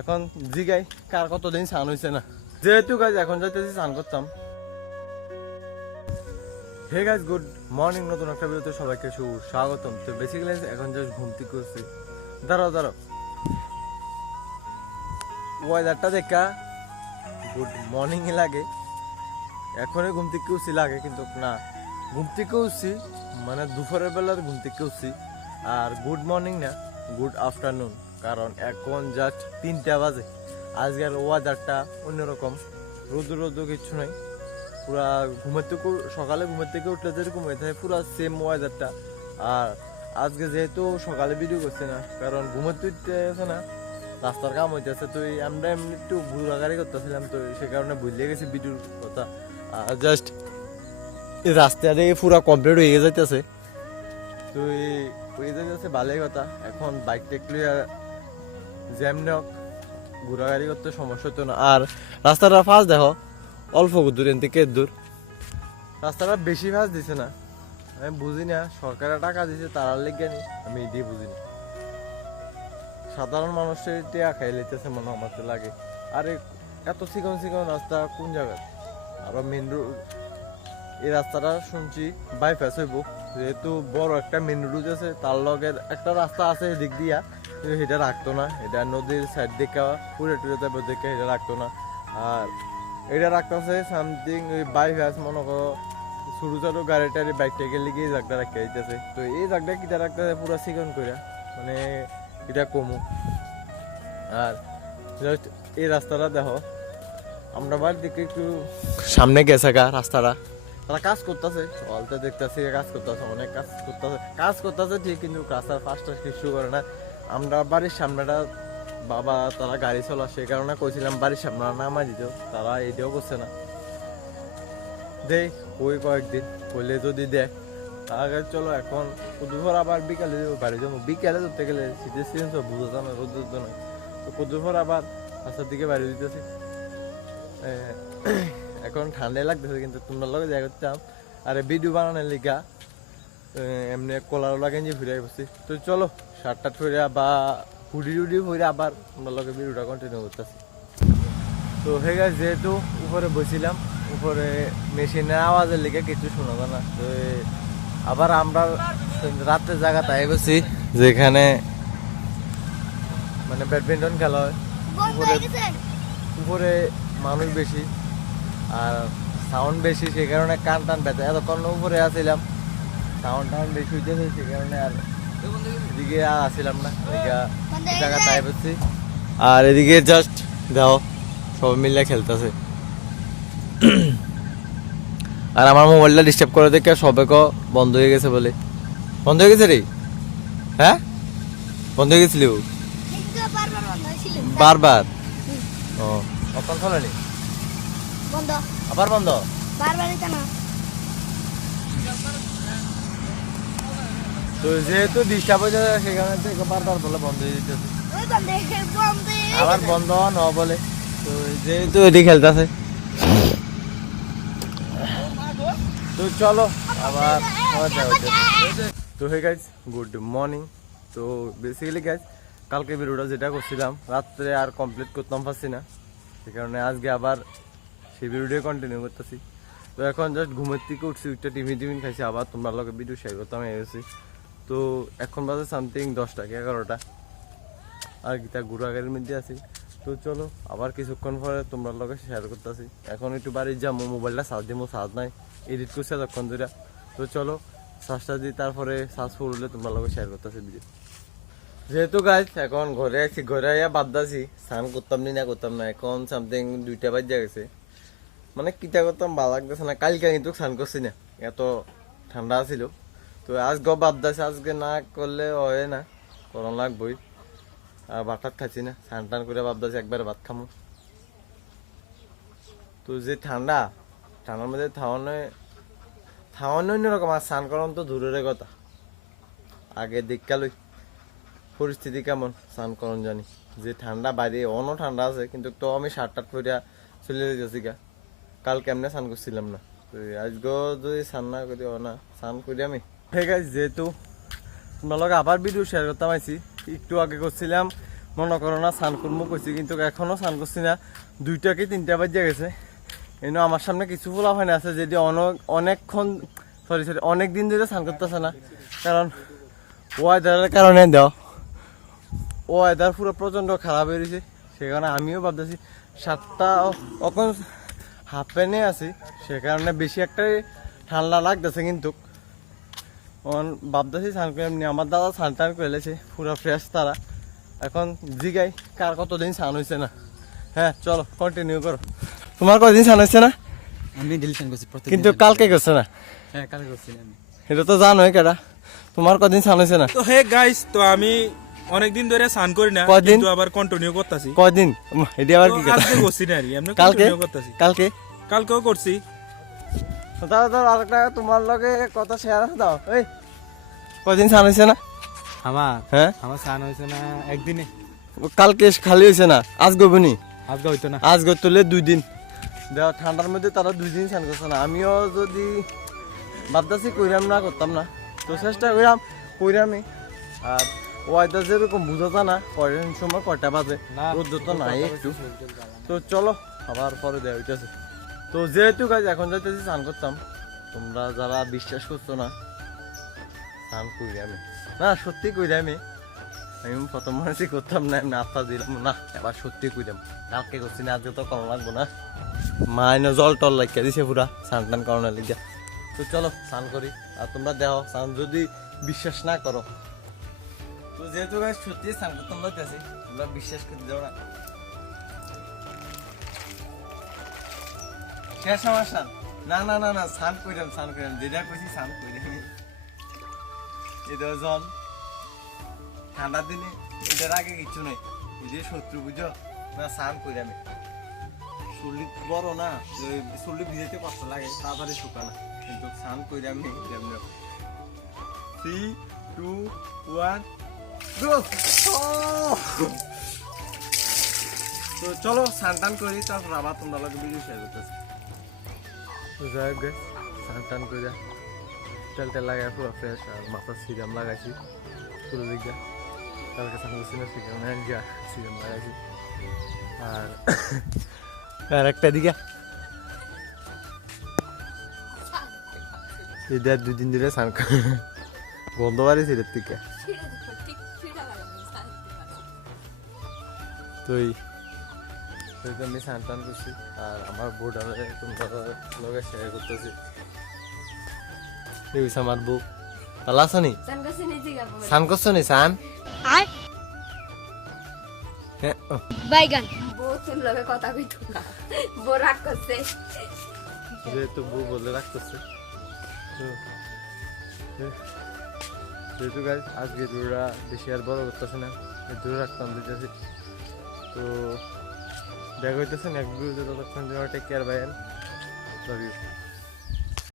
এখন জিগাই কার কতদিন স্নান হয়েছে না, যেহেতু গাইজ এখন যাইতেছি স্নান করতাম। হে গাইজ, গুড মর্নিং, নতুন একটা ভিডিওতে সবাইকে স্বাগতম। তো বেসিক্যালি এখন জাস্ট ঘুম থেকে করছি। দাঁড়াও ওয়েদারটা দেখা গুড মর্নিং লাগে। এখনই ঘুম থেকে উঠছি লাগে, কিন্তু না, ঘুম থেকে উঠছি মানে দুপুরের বেলার ঘুম থেকে উঠছি। আর গুড মর্নিং না, গুড আফটারনুন, কারণ এখন জাস্ট 3টা বাজে। আজকের ওয়েদারটা অন্যরকম, রোদ কিচ্ছু নাই, পুরা সকালে ঘুমের থেকে উঠলে যেরকম হয়ে থাকে পুরা সেম ওয়েদারটা। আর আজকে যেহেতু সকালে ভিডিও করছি না, কারণ ঘুমের তুইতে আছে না, রাস্তার কাম হইতেছে, তো আমরা এমনি একটু ঘোরাঘুরি করতেছিলাম, তো সে কারণে ভুলে গেছি ভিডিওর কথা। জাস্ট রাস্তা দিয়ে পুরা কমপ্লিট হয়ে যাইতেছে, তো হয়ে যাইতেছে ভালোই কথা। এখন বাইক টেকলে যেমনি হোক ঘোরাঘুরি করতে সমস্যা হতো না। আর রাস্তাটা ফাঁস দেখো, অল্প দূর এন থেকে দূর, রাস্তাটা বেশি ফাঁস দিছে না। আমি বুঝি না সরকারের টাকা দিছে তারার লেগে নি, আমি এটাই বুঝি না। সাধারণ মানুষের টিয়া খাই লেতেছে মনে আমার তো লাগে। আরে এত চিকন রাস্তা কোন জায়গায়? আরো মেন রোড, এই রাস্তাটা শুনছি বাইপাস হইব, যেহেতু বড় একটা মেন রোড আছে, তার লগের একটা রাস্তা আছে এদিক দিয়া, কিন্তু সেটা রাখতো না। এটা নদীর সাইড দিকে পুরে টুরে যাবে দেখে এটা রাখতো না। আর এটা রাখতেছে সামথিং ওই বাইপাস, মনে করো ছোটো ছোটো গাড়ি টাড়ি বাইক টাইকে লিগে এই জায়গাটা রাখতে যাইতেছে। তো এই জায়গাটা কিটা রাখতেছে পুরা চিকন করে, মানে এটা কমু। আর জাস্ট এই রাস্তাটা দেখো, আমরা বাড়ির দিকে একটু সামনে গেছে গা রাস্তাটা, তারা কাজ করতেছে, অলতে দেখতেছি কাজ করতেছে, অনেক কাজ করতেছে ঠিক, কিন্তু রাস্তার ফার্স্টটা কিছু করে না। আমরা বাড়ির সামনেটা বাবা তারা গাড়ি চলা, সেই কারণে কইছিলাম বাড়ির সামনে নামাই দিত, তারা এটাও করছে না। দেখ ওই কয়েকদিন হইলে যদি দেখ, তাহলে চলো এখন কুদুভর আবার বিকালে বাড়ি যাবো। বিকালে ধরতে গেলে শীতের সিজন তো বুঝো না, রোদ নয়, তো কুদুভর আবার রাস্তার দিকে বাড়ি দিতেছে। এখন ঠান্ডাই লাগতেছে, কিন্তু তোমরা লগে যাই করতাম আরে ভিডিও বানানোর লিগা এমনি কলার গেঞ্জি ফিরে বসছি। তো চলো শার্টটা ফিরে বা হুডি ফিরে আবার তোমরা লগে ভিডিওটা কন্টিনিউ করতেছি। তো হয়ে গেছে, যেহেতু উপরে বসছিলাম, উপরে মেশিনের আওয়াজের লিগে কিছু শোনা যায় না। তো আবার আমরা রাত্রের জায়গা তাই বসছি, যেখানে মানে ব্যাডমিন্টন খেলা হয়। উপরে মানুষ বেশি আর সাউন্ড বেশি, সেই কারণে কান টান ব্যথা। এতক্ষণ উপরে আসছিলাম, সাউন্ড টাউন বেশি হইতেছে, সেই কারণে আর এদিকে আর আসছিলাম না। জায়গা তাই বসছি, আর এদিকে জাস্ট দাও সবাই মিলে খেলতেছে। আর আমার মোবাইলটা ডিস্টার্ব করে দেখে সবে বন্ধ হয়ে গেছে বলে। বন্ধ হয়ে গেছে রে? হ্যাঁ বন্ধ হয়ে গেছিল বারবার। ও সকাল চলেনি, আবার বন্ধ। তো যেহেতু ডিস্টার্ব হয়ে যায়, সেখানে থেকে বারবার বলে বন্ধ হয়ে যেতেছে, আবার বন্ধ ন বলে। তো যেহেতু এটি খেলতেছে, তো চলো আবার তো হে গাইজ, গুড মর্নিং। তো বেসিক্যালি গাইজ, কালকে ভিডিওটা যেটা করছিলাম রাত্রে আর কমপ্লিট করতাম পারছি না, সে কারণে আজকে আবার সেই ভিডিওটাই কন্টিনিউ করতেছি। তো এখন জাস্ট ঘুমের থেকে উঠছি, উঠতে টিফিন খাইছি, আবার তোমরা লোকে ভিডিও শেয়ার করতাম এসেছি। তো এখন বাজে সামথিং 10টা কি 11টা, আর গীতা ঘোরাঘুরির মধ্যে আছি। তো চলো আবার কিছুক্ষণ পরে তোমরা লোকে শেয়ার করতেছি। এখন একটু বাড়ি যাবো, মোবাইলটা চার্জ দিব, চার্জ নাই, এডিট করছে তখন ধরে। তো চলো চার্জটা দিই, তারপরে চার্জ ফুরলে তোমরা লোকে শেয়ার করতেছি ভিডিও। যেহেতু গাইজ এখন ঘরে আছি, ঘরে আইয়া বাদ দাসি, স্নান করতাম না করতাম না, এখন সামথিং 2টা বাজে গেছে, মানে কিতা করতাম ভালো লাগতেছে না। কালকে কিন্তু স্নান করছি না, এত ঠান্ডা ছিল। তো আজকে বাদ দাসি, আজকে না করলে হয় না, করন লাগবই। আর ভাত খাচ্ছি না, স্নান টান করে বাদ দাসি একবার ভাত খামো। তো যে ঠান্ডার মধ্যে থাওয়ানো অন্যরকম, আর স্নান করান তো দূরের কথা। আগে দেখকালই পরিস্থিতি কেমন স্নান করন জানি, যে ঠান্ডা বাইরে অন্য ঠান্ডা আছে, কিন্তু তো আমি শার্ট পরিয়া চলে যেতেছি গা। কাল কেমনে স্নান করছিলাম না, তো আজকেও যদি স্নান না করি না স্নান করি আমি। ঠিক আছে, যেহেতু তোমার লগে আবার ভিডিও শেয়ার করতাম আইছি, একটু আগে করছিলাম মনে করো না স্নান করবো কইছি, কিন্তু এখনো স্নান করছি না। 2টা কি 3টা বাজে গেছে। এনে আমার সামনে কিছু পোলাপান আছে যেটি অনেকক্ষণ অনেক দিন ধরে স্নান করতেছে না, কারণ ওয়েদারের কারণে দাও ওয়েদার পুরো প্রচণ্ড খারাপ হয়ে গেছে। সে কারণে আমিও ভাবতেছি 7টা এখন হাফ প্যান্টে আছি, সে কারণে বেশি একটাই ঠান্ডা লাগতেছে। কিন্তু ভাবতেছি স্নান করে এমনি আমার দাদা স্নান টান করে এলেছে পুরো ফ্রেশ তারা। এখন জিগাই কার কতদিন স্নান হয়েছে না। হ্যাঁ চলো কন্টিনিউ করো। তোমার কতদিন স্নান হয়েছে না? আমি ডেলি স্নান করছি কিন্তু কালকে করছে না। হ্যাঁ কালকে করছি আমি। এটা তো জানোই কেডা। তোমার কতদিন স্নান হয়েছে না? তো হে গাইস, তো আমি অনেকদিন ধরে স্নান করি না, কয়দিন? কিন্তু আবার কন্টিনিউ করতেছি। কয়দিন? এটি আবার কি কথা? আজকে করছি না, এমনি কালকে কন্টিনিউ করতেছি। কালকে কালকেও করছি। দাদা আরেকটা তোমার লগে কথা শেয়ার দাও। এই কয়দিন স্নান হয়েছে না? আমার হ্যাঁ আমার স্নান হয়েছে না একদিনে, কালকে খালি হয়েছে না, আজ গবনি আজকে হইতো না। আজ গতলে 2 দিন। দেওয়া ঠান্ডার মধ্যে তারা 2 দিন স্নান করছে না। আমিও যদি ভাবতেছি কইরাম না করতাম না, তো চেষ্টা কইরামই। আর ওয়েদার যেরকম বোঝা যায় না কয়টার সময় কয়টা বাজে, রোদ্র তো নাই একটু। তো চলো আবার পরে দেওয়া হইতেছে। তো যেহেতু গাছ এখন যাইতেছি স্নান করতাম, তোমরা যারা বিশ্বাস করছো না স্নান কইরামি না, সত্যি কইরামি। আমি প্রথম মানুষই করতাম না, এমনি আস্থা দিলাম না, এবার সত্যি কইরাম। কালকে করছি না, আজকে তো করা লাগবো না। মা এনে জল টল লাগিয়ে দিছে পুরা স্নান টান করানোর লিগে। তো চলো স্নান করি। আর তোমরা দেখো স্নান যদি বিশ্বাস না করো, তো যেহেতু গাছ সত্যি স্নান করতাম লাগতেছে, তোমরা বিশ্বাস করতে যাও না। শেষ আমার স্নান না না না না স্নান কইরাম যেটা কইছি স্নান কইরাম। এটা জল ঠান্ডার দিনে এটার আগে কিছু নেই, এই যে শত্রু বুঝো না, স্নান কইরামে। চুলি বড় না, চুলি ভিজাইতে কষ্ট লাগে, তাড়াতাড়ি শুকানো, কিন্তু স্নান কইরামে। 3, 2, 1 গো। তো চলো স্নান টান করি, তারপর আবার তোমরা লাগে ভিডিও শেয়ার করতেছি। তো যাই হোক স্নান টান কইরা তেল লাগাই পুরো ফ্রেশ, আর মাথা সিরাম লাগাইছি পুরো দিকে। কালকে স্নান করছি না, সিরাম লাগাইছি। আর একটা দিকে এটা 2 দিন ধরে স্নান বন্ধ বাড়িছি এর থেকে। তো আমি স্নান টান করছি, আর আমার বোর্ড তোমরা লগে শেয়ার করতেছি। এই হইছে আমার বউ। ভালো আছো নি? স্নান করছো নি? স্নান বাইগান বউতুর লগে কথা কইতো না, বউ রাগ করছে। যেহেতু বউ বলে রাখতেছে, যেহেতু গাছ আজকে দূরা বেশি আর বড় করতেছে না, দূরে রাখতাম দিতেছি। তো দেখা হইতেছে নেক্সট ভিডিওতে, ততক্ষণ take care, bye, love you.